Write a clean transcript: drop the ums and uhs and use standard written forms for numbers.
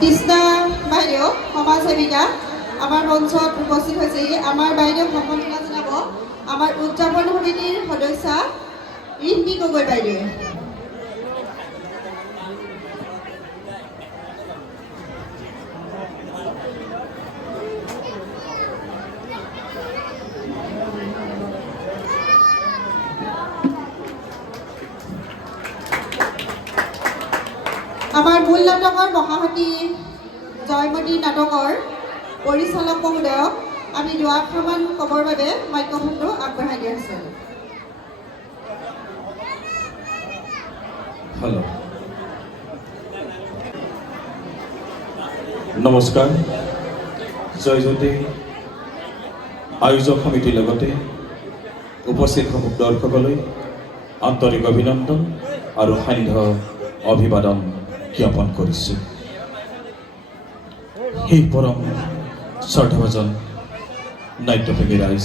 তৃষ্ণা বাইদেউ সমাজসেৱিকা আমাৰ মঞ্চত উপস্থিত হৈছেহি। আমাৰ বাইদেউক সম্বৰ্ধনা জনাব আমাৰ উদযাপন সমিতিৰ সদস্যা ৰিম্পী গগৈ বাইদেৱে। আমাৰ মূল নাটকৰ মহাসতী জয়মতী নাটকৰ পৰিচালক মহোদয়ক আমি দুআষাৰমান ক'বৰ বাবে মাইক্ৰফোনটো আগবঢ়াই দিয়া হৈছে। হেল্ল', নমস্কাৰ। জয়জ্যোতি আয়োজক সমিতিৰ লগতে উপস্থিত সমূহ দৰ্শকলৈ আন্তৰিক অভিনন্দন আৰু সান্ধ্য অভিবাদন জ্ঞাপন কৰিছোঁ। সেই পৰম শ্ৰদ্ধাভাজন নাট্যপ্ৰেমী ৰাইজ,